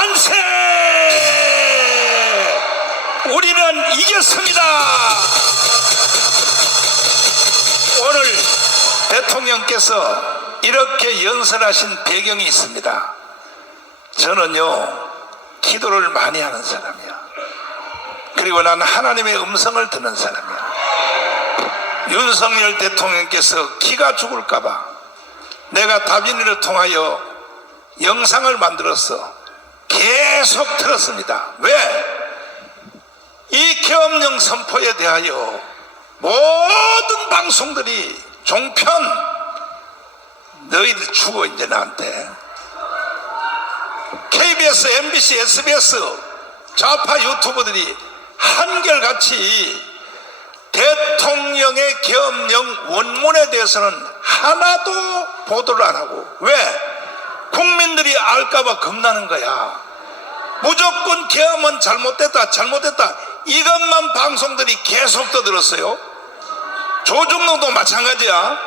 만세! 우리는 이겼습니다. 오늘 대통령께서 이렇게 연설하신 배경이 있습니다. 저는요, 기도를 많이 하는 사람이야. 그리고 나는 하나님의 음성을 듣는 사람이야. 윤석열 대통령께서 기가 죽을까봐 내가 다빈이를 통하여 영상을 만들어서 계속 들었습니다. 왜? 이 계엄령 선포에 대하여 모든 방송들이 종편, 너희들 죽어 이제 나한테, KBS, MBC, SBS, 좌파 유튜버들이 한결같이 대통령의 계엄령 원문에 대해서는 하나도 보도를 안 하고, 왜? 국민들이 알까봐 겁나는 거야. 무조건 계엄은 잘못됐다, 잘못됐다, 이것만 방송들이 계속 떠들었어요. 조중동도 마찬가지야.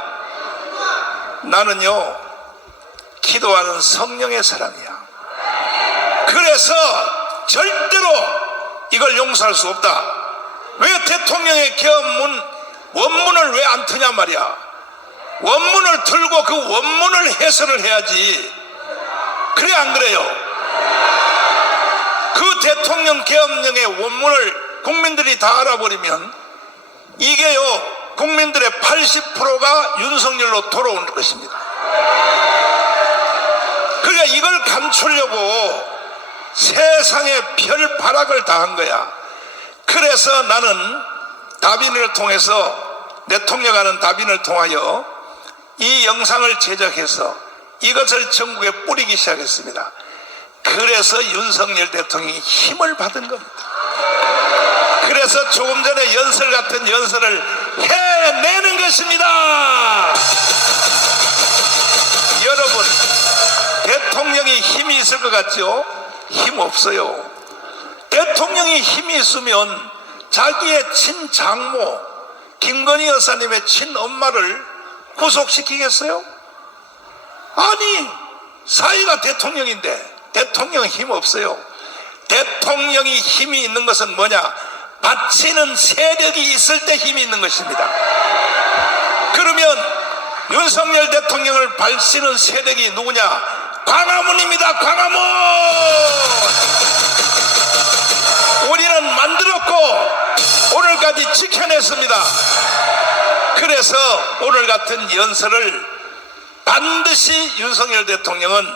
나는요, 기도하는 성령의 사람이야. 그래서 절대로 이걸 용서할 수 없다. 왜 대통령의 계엄문 원문을 왜 안 트냐 말이야. 원문을 들고 그 원문을 해설을 해야지. 그래 안 그래요? 그 대통령 계엄령의 원문을 국민들이 다 알아버리면 이게요, 국민들의 80%가 윤석열로 돌아오는 것입니다. 그러니까 이걸 감추려고 세상에 별 발악을 다 한 거야. 그래서 나는 다빈을 통해서, 대통령하는 다빈을 통하여 이 영상을 제작해서 이것을 전국에 뿌리기 시작했습니다. 그래서 윤석열 대통령이 힘을 받은 겁니다. 그래서 조금 전에 연설 같은 연설을 해내는 것입니다. 여러분, 대통령이 힘이 있을 것 같죠? 힘 없어요. 대통령이 힘이 있으면 자기의 친장모 김건희 여사님의 친엄마를 구속시키겠어요? 아니, 사위가 대통령인데 대통령 힘 없어요. 대통령이 힘이 있는 것은 뭐냐? 바치는 세력이 있을 때 힘이 있는 것입니다. 그러면 윤석열 대통령을 발치는 세력이 누구냐? 광화문입니다. 광화문! 우리는 만들었고 오늘까지 지켜냈습니다. 그래서 오늘 같은 연설을 반드시 윤석열 대통령은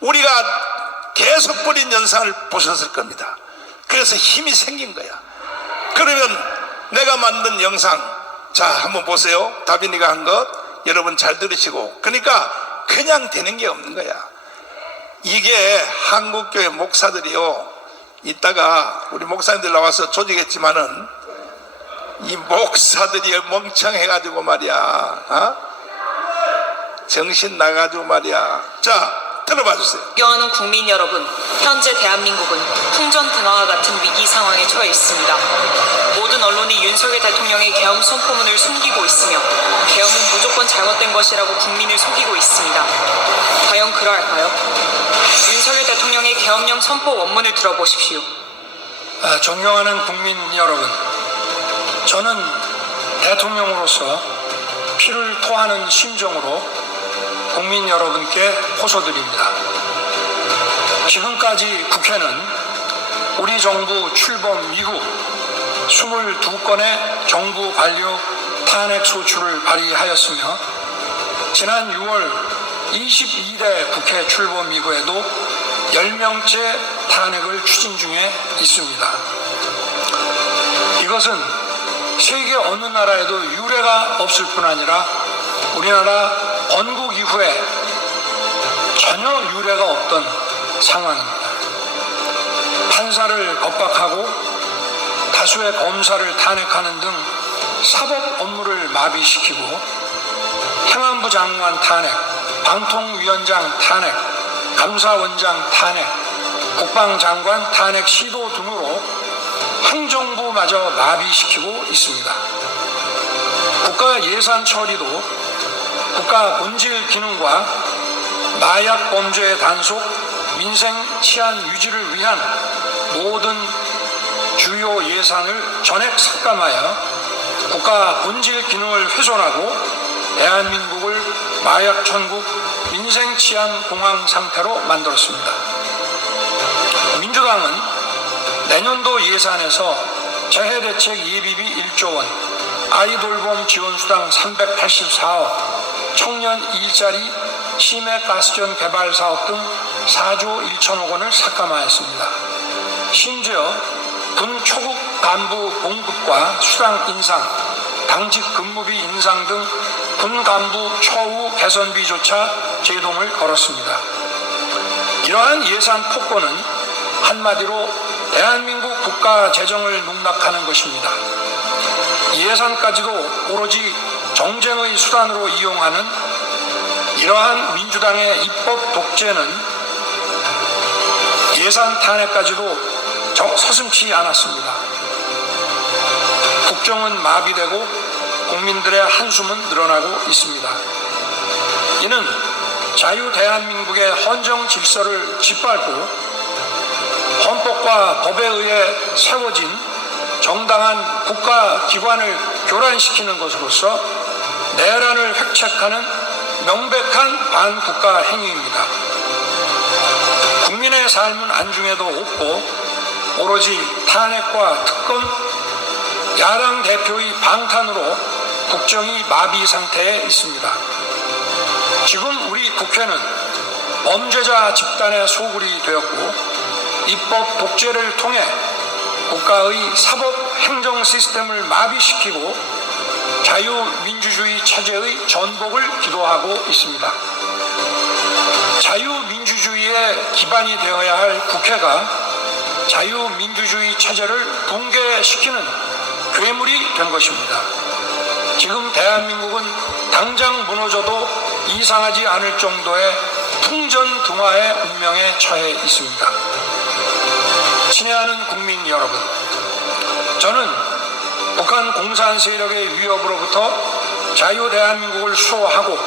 우리가 계속 뿌린 영상을 보셨을 겁니다. 그래서 힘이 생긴 거야. 그러면 내가 만든 영상, 자 한번 보세요. 다빈이가 한 것 여러분 잘 들으시고. 그러니까 그냥 되는 게 없는 거야. 이게 한국교회 목사들이요, 이따가 우리 목사님들 나와서 조직했지만은 이 목사들이 멍청해가지고 말이야, 정신 나가지고 말이야. 자, 들어봐 주세요. 존경하는 국민 여러분, 현재 대한민국은 풍전등화와 같은 위기 상황에 처해 있습니다. 모든 언론이 윤석열 대통령의 계엄 선포문을 숨기고 있으며 계엄은 무조건 잘못된 것이라고 국민을 속이고 있습니다. 과연 그러할까요? 윤석열 대통령의 계엄령 선포 원문을 들어보십시오. 존경하는 국민 여러분, 저는 대통령으로서 피를 토하는 심정으로 국민 여러분께 호소드립니다. 지금까지 국회는 우리 정부 출범 이후 22건의 정부 관료 탄핵 소추를 발의하였으며 지난 6월 22대 국회 출범 이후에도 10명째 탄핵을 추진 중에 있습니다. 이것은 세계 어느 나라에도 유례가 없을 뿐 아니라 우리나라 건국 이후에 전혀 유례가 없던 상황입니다. 판사를 겁박하고 다수의 검사를 탄핵하는 등 사법 업무를 마비시키고 행안부 장관 탄핵, 방통위원장 탄핵, 감사원장 탄핵, 국방장관 탄핵 시도 등으로 행정부마저 마비시키고 있습니다. 국가 예산 처리도 국가 본질 기능과 마약 범죄의 단속, 민생 치안 유지를 위한 모든 주요 예산을 전액 삭감하여 국가 본질 기능을 훼손하고 대한민국을 마약 천국, 민생 치안 공황 상태로 만들었습니다. 민주당은 내년도 예산에서 재해대책 예비비 1조 원, 아이돌봄 지원수당 384억, 청년 일자리, 심해가스전 개발 사업 등 4조 1천억 원을 삭감하였습니다. 심지어 분초급 간부 봉급과 수당 인상, 당직 근무비 인상 등 군간부 처우 개선비조차 제동을 걸었습니다. 이러한 예산 폭거는 한마디로 대한민국 국가 재정을 농락하는 것입니다. 예산까지도 오로지 정쟁의 수단으로 이용하는 이러한 민주당의 입법 독재는 예산 탄핵까지도 서슴지 않았습니다. 국정은 마비되고 국민들의 한숨은 늘어나고 있습니다. 이는 자유 대한민국의 헌정 질서를 짓밟고 헌법과 법에 의해 세워진 정당한 국가기관을 교란시키는 것으로서 내란을 획책하는 명백한 반국가 행위입니다. 국민의 삶은 안중에도 없고 오로지 탄핵과 특검, 야당 대표의 방탄으로 국정이 마비 상태에 있습니다. 지금 우리 국회는 범죄자 집단의 소굴이 되었고 입법 독재를 통해 국가의 사법 행정 시스템을 마비시키고 자유민주주의 체제의 전복을 기도하고 있습니다. 자유민주주의의 기반이 되어야 할 국회가 자유민주주의 체제를 붕괴시키는 괴물이 된 것입니다. 지금 대한민국은 당장 무너져도 이상하지 않을 정도의 풍전등화의 운명에 처해 있습니다. 친애하는 국민 여러분, 저는 북한 공산 세력의 위협으로부터 자유 대한민국을 수호하고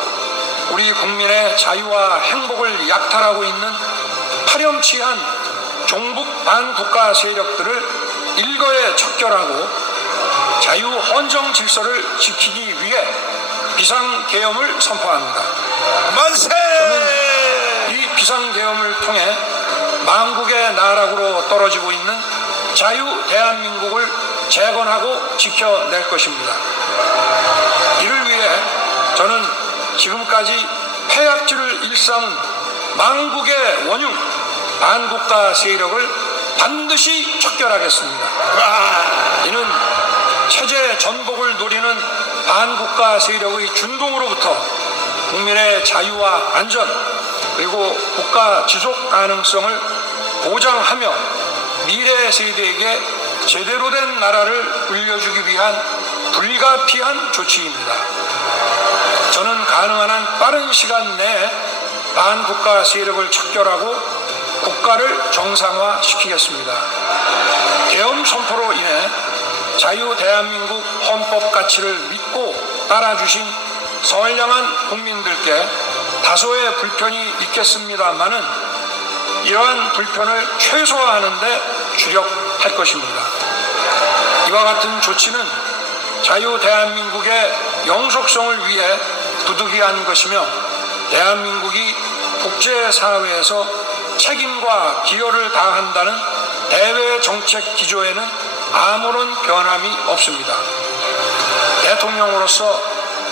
우리 국민의 자유와 행복을 약탈하고 있는 파렴치한 종북 반국가 세력들을 일거에 척결하고 자유 헌정 질서를 지키기 위해 비상계엄을 선포합니다. 만세! 저는 이 비상계엄을 통해 망국의 나락으로 떨어지고 있는 자유 대한민국을 재건하고 지켜낼 것입니다. 이를 위해 저는 지금까지 폐악질을 일삼은 망국의 원흉 반국가 세력을 반드시 척결하겠습니다. 이는 체제 전복을 노리는 반국가 세력의 준동으로부터 국민의 자유와 안전 그리고 국가 지속 가능성을 보장하며 미래 세대에게 제대로 된 나라를 물려주기 위한 불가피한 조치입니다. 저는 가능한 한 빠른 시간 내에 반국가 세력을 척결하고 국가를 정상화시키겠습니다. 계엄 선포로 인해 자유 대한민국 헌법 가치를 믿고 따라주신 선량한 국민들께 다소의 불편이 있겠습니다마는 이러한 불편을 최소화하는 데 주력할 것입니다. 이와 같은 조치는 자유 대한민국의 영속성을 위해 부득이한 것이며 대한민국이 국제사회에서 책임과 기여를 다한다는 대외 정책 기조에는 아무런 변함이 없습니다. 대통령으로서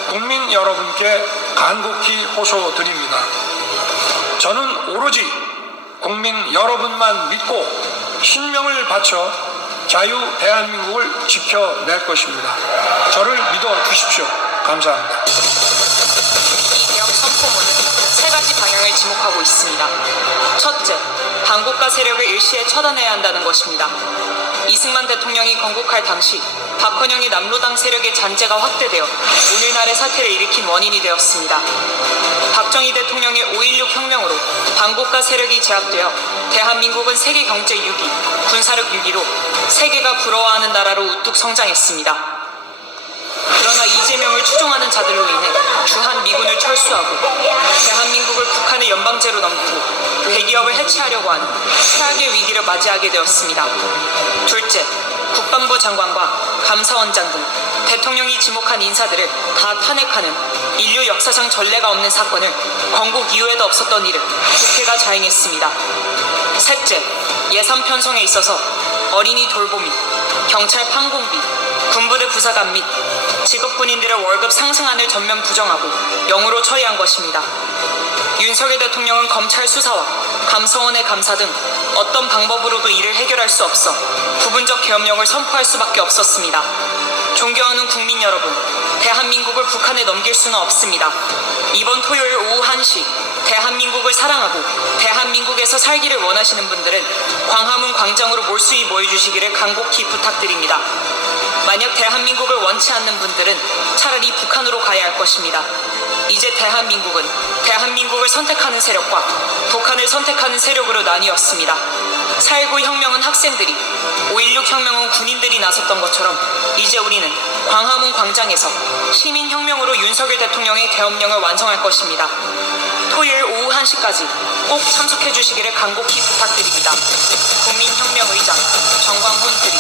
국민 여러분께 간곡히 호소드립니다. 저는 오로지 국민 여러분만 믿고 신명을 바쳐 자유 대한민국을 지켜낼 것입니다. 저를 믿어 주십시오. 감사합니다. 계엄 선포문은 세 가지 방향을 지목하고 있습니다. 첫째, 반국가 세력을 일시에 처단해야 한다는 것입니다. 이승만 대통령이 건국할 당시 박헌영이 남로당 세력의 잔재가 확대되어 오늘날의 사태를 일으킨 원인이 되었습니다. 박정희 대통령의 5.16 혁명으로 반국가 세력이 제압되어 대한민국은 세계 경제 6위, 군사력 6위로 세계가 부러워하는 나라로 우뚝 성장했습니다. 그러나 이른바 이재명을 추종하는 자들로 인해 주한 미군을 철수하고 대한민국을 북한의 연방제로 넘기고 대기업을 해체하려고 하는 최악의 위기를 맞이하게 되었습니다. 둘째, 국방부 장관과 감사원장 등 대통령이 지목한 인사들을 다 탄핵하는 인류 역사상 전례가 없는 사건을 건국 이후에도 없었던 일을 국회가 자행했습니다. 셋째, 예산 편성에 있어서 어린이 돌보미, 경찰 판공비, 군부대 부사관 및 직업군인들의 월급 상승안을 전면 부정하고 0으로 처리한 것입니다. 윤석열 대통령은 검찰 수사와 감사원의 감사 등 어떤 방법으로도 이를 해결할 수 없어 부분적 계엄령을 선포할 수밖에 없었습니다. 존경하는 국민 여러분, 대한민국을 북한에 넘길 수는 없습니다. 이번 토요일 오후 1시 대한민국을 사랑하고 대한민국에서 살기를 원하시는 분들은 광화문 광장으로 몰수히 모여주시기를 간곡히 부탁드립니다. 만약 대한민국을 원치 않는 분들은 차라리 북한으로 가야 할 것입니다. 이제 대한민국은 대한민국을 선택하는 세력과 북한을 선택하는 세력으로 나뉘었습니다. 4.19 혁명은 학생들이, 5.16 혁명은 군인들이 나섰던 것처럼 이제 우리는 광화문 광장에서 시민혁명으로 윤석열 대통령의 계엄령을 완성할 것입니다. 토요일 오후 1시까지 꼭 참석해 주시기를 간곡히 부탁드립니다. 국민혁명의장 정광훈 드림.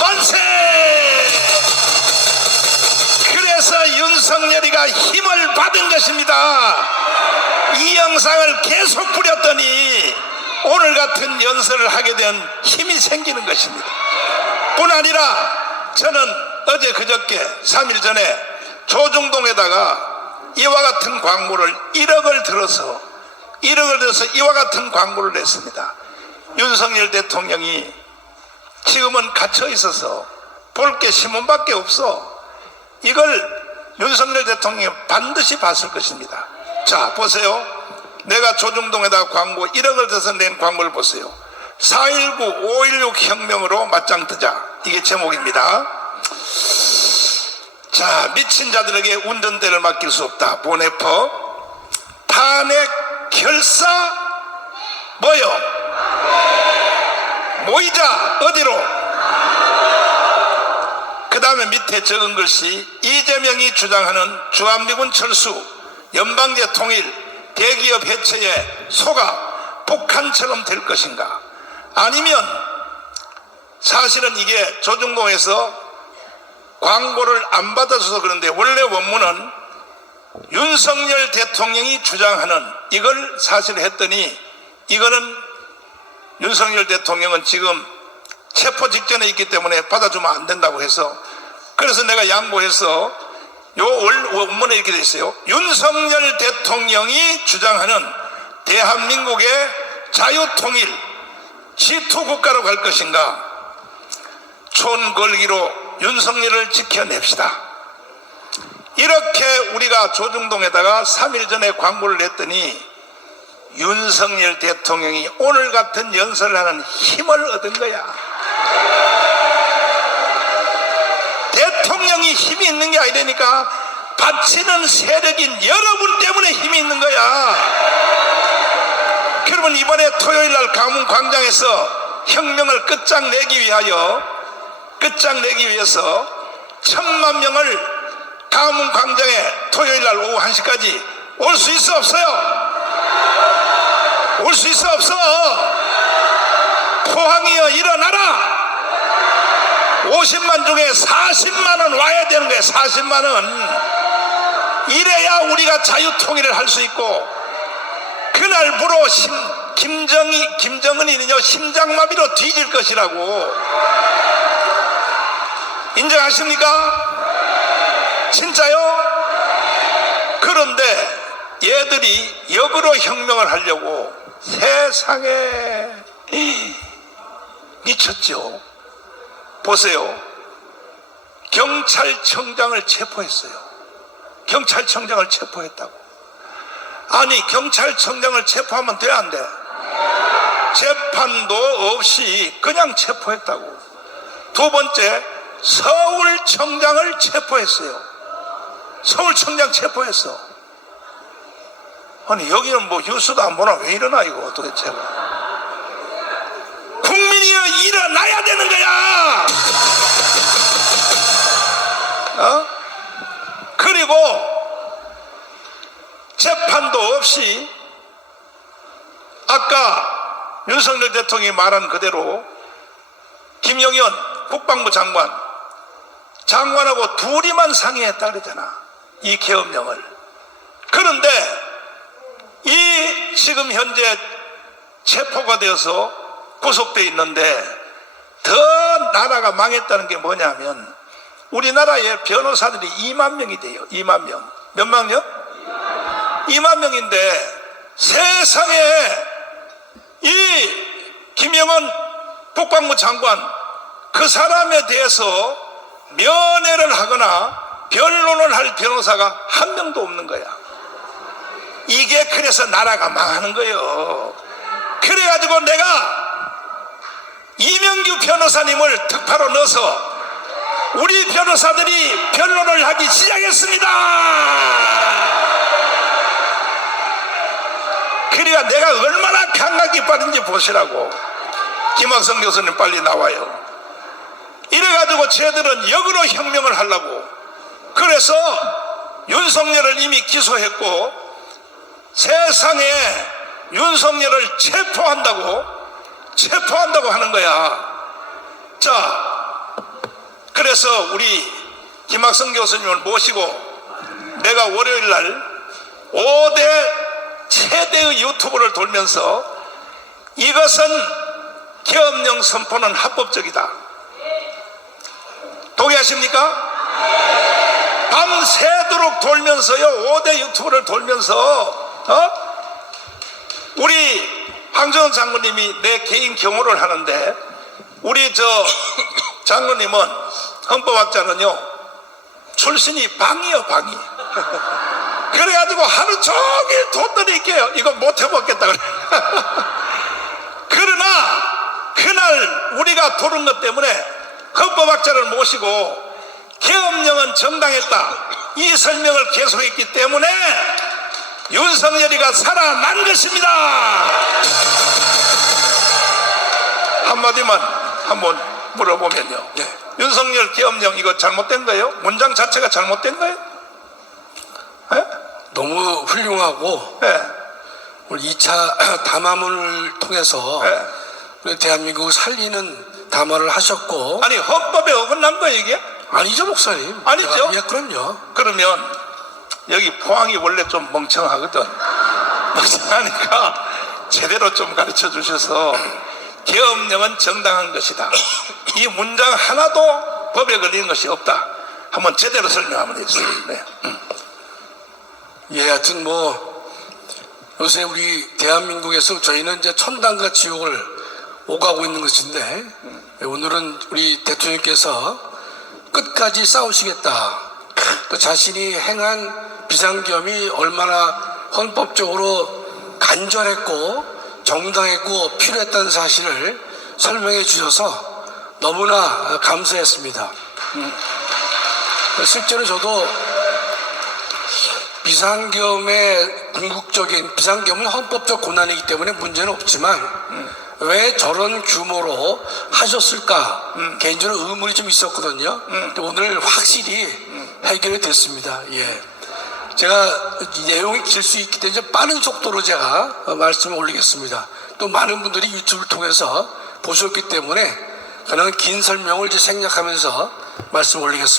만세! 그래서 윤석열이가 힘을 받은 것입니다. 이 영상을 계속 뿌렸더니 오늘 같은 연설을 하게 된 힘이 생기는 것입니다. 뿐 아니라 저는 어제 그저께 3일 전에 조중동에다가 이와 같은 광고를 1억을 들어서 이와 같은 광고를 냈습니다. 윤석열 대통령이 지금은 갇혀 있어서 볼 게 신문밖에 없어. 이걸 윤석열 대통령이 반드시 봤을 것입니다. 자, 보세요. 내가 조중동에다 광고 1억을 들어서 낸 광고를 보세요. 4.19 5.16 혁명으로 맞짱 뜨자, 이게 제목입니다. 자, 미친 자들에게 운전대를 맡길 수 없다. 보네퍼. 탄핵 결사 뭐요? 모이자. 어디로? 그 다음에 밑에 적은 글씨, 이재명이 주장하는 주한미군 철수, 연방제 통일, 대기업 해체에 속아 북한처럼 될 것인가? 아니면 사실은 이게 조중동에서 광고를 안 받아줘서 그런데 원래 원문은 윤석열 대통령이 주장하는 이걸 사실 했더니, 이거는 윤석열 대통령은 지금 체포 직전에 있기 때문에 받아주면 안 된다고 해서, 그래서 내가 양보해서 요 원문에 이렇게 돼 있어요. 윤석열 대통령이 주장하는 대한민국의 자유통일 G2 국가로 갈 것인가? 촌걸기로 윤석열을 지켜냅시다. 이렇게 우리가 조중동에다가 3일 전에 광고를 냈더니 윤석열 대통령이 오늘 같은 연설을 하는 힘을 얻은 거야. 대통령이 힘이 있는 게 아니라니까, 바치는 세력인 여러분 때문에 힘이 있는 거야. 그러면 이번에 토요일 날 광화문 광장에서 혁명을 끝장내기 위해서 1,000만 명을 광화문 광장에 토요일 날 오후 1시까지 올 수 있어 없어요? 올 수 있어 없어? 포항이여 일어나라. 50만 중에 40만은 와야 되는 거야. 40만은. 이래야 우리가 자유통일을 할 수 있고, 그날부로 김정은이는요 심장마비로 뒤질 것이라고. 인정하십니까? 진짜요? 그런데 얘들이 역으로 혁명을 하려고 세상에 미쳤죠. 보세요. 경찰청장을 체포했어요. 경찰청장을 체포했다고. 아니, 경찰청장을 체포하면 돼, 안 돼? 재판도 없이 그냥 체포했다고. 두 번째, 서울청장을 체포했어요. 서울청장 체포했어. 아니, 여기는 뭐 뉴스도 안 보나? 왜 이러나 이거 도대체가. 국민이 일어나야 되는 거야. 그리고 재판도 없이 아까 윤석열 대통령이 말한 그대로 김영현 국방부 장관하고 둘이만 상의했다 그러잖아, 이 계엄령을. 그런데 이 지금 현재 체포가 되어서 구속되어 있는데 더 나라가 망했다는 게 뭐냐면 우리나라에 변호사들이 2만 명이 돼요. 2만 명. 몇만 명? 2만 명인데 세상에 이 김영헌 국방부 장관 그 사람에 대해서 면회를 하거나 변론을 할 변호사가 한 명도 없는 거야. 이게 그래서 나라가 망하는 거예요. 그래가지고 내가 이명규 변호사님을 특파로 넣어서 우리 변호사들이 변론을 하기 시작했습니다. 그래야 내가 얼마나 감각이 빠른지 보시라고. 김학성 교수님 빨리 나와요. 이래가지고 쟤들은 역으로 혁명을 하려고. 그래서 윤석열을 이미 기소했고 세상에 윤석열을 체포한다고 하는 거야. 자, 그래서 우리 김학성 교수님을 모시고 내가 월요일 날 5대 최대의 유튜브를 돌면서 이것은 계엄령 선포는 합법적이다. 동의하십니까? 밤새도록 돌면서요, 5대 유튜브를 돌면서 우리 황정은 장군님이 내 개인 경호를 하는데 우리 장군님은 헌법학자는요 출신이 방이요, 방이. 그래가지고 하루 종일 돈들이 있게요. 이거 못 해먹겠다 그래. 그러나 그날 우리가 도른 것 때문에 헌법학자를 모시고 계엄령은 정당했다 이 설명을 계속했기 때문에 윤석열이가 살아난 것입니다. 한마디만 한번 물어보면요, 윤석열 계엄령 이거 잘못된 거예요? 문장 자체가 잘못된 거예요? 네? 너무 훌륭하고 네. 오늘 2차 담화문을 통해서 네. 우리 대한민국을 살리는 담화를 하셨고. 아니 헌법에 어긋난 거예요 이게? 아니죠 목사님. 아니죠? 예, 그럼요. 그러면 여기 포항이 원래 좀 멍청하거든. 멍청하니까 제대로 좀 가르쳐 주셔서 계엄령은 정당한 것이다, 이 문장 하나도 법에 걸리는 것이 없다, 한번 제대로 설명하면 되겠습니다. 네. 예, 하여튼 요새 우리 대한민국에서 저희는 이제 천당과 지옥을 오가고 있는 것인데 오늘은 우리 대통령께서 끝까지 싸우시겠다, 또 자신이 행한 비상계엄이 얼마나 헌법적으로 간절했고 정당했고 필요했다는 사실을 설명해 주셔서 너무나 감사했습니다. 실제로 저도 비상계엄의 궁극적인, 비상계엄은 헌법적 고난이기 때문에 문제는 없지만 왜 저런 규모로 하셨을까 개인적으로 의문이 좀 있었거든요. 근데 오늘 확실히 해결이 됐습니다. 예. 제가 이 내용이 길 수 있기 때문에 빠른 속도로 제가 말씀을 올리겠습니다. 또 많은 분들이 유튜브를 통해서 보셨기 때문에 그냥 긴 설명을 이제 생략하면서 말씀을 올리겠습니다.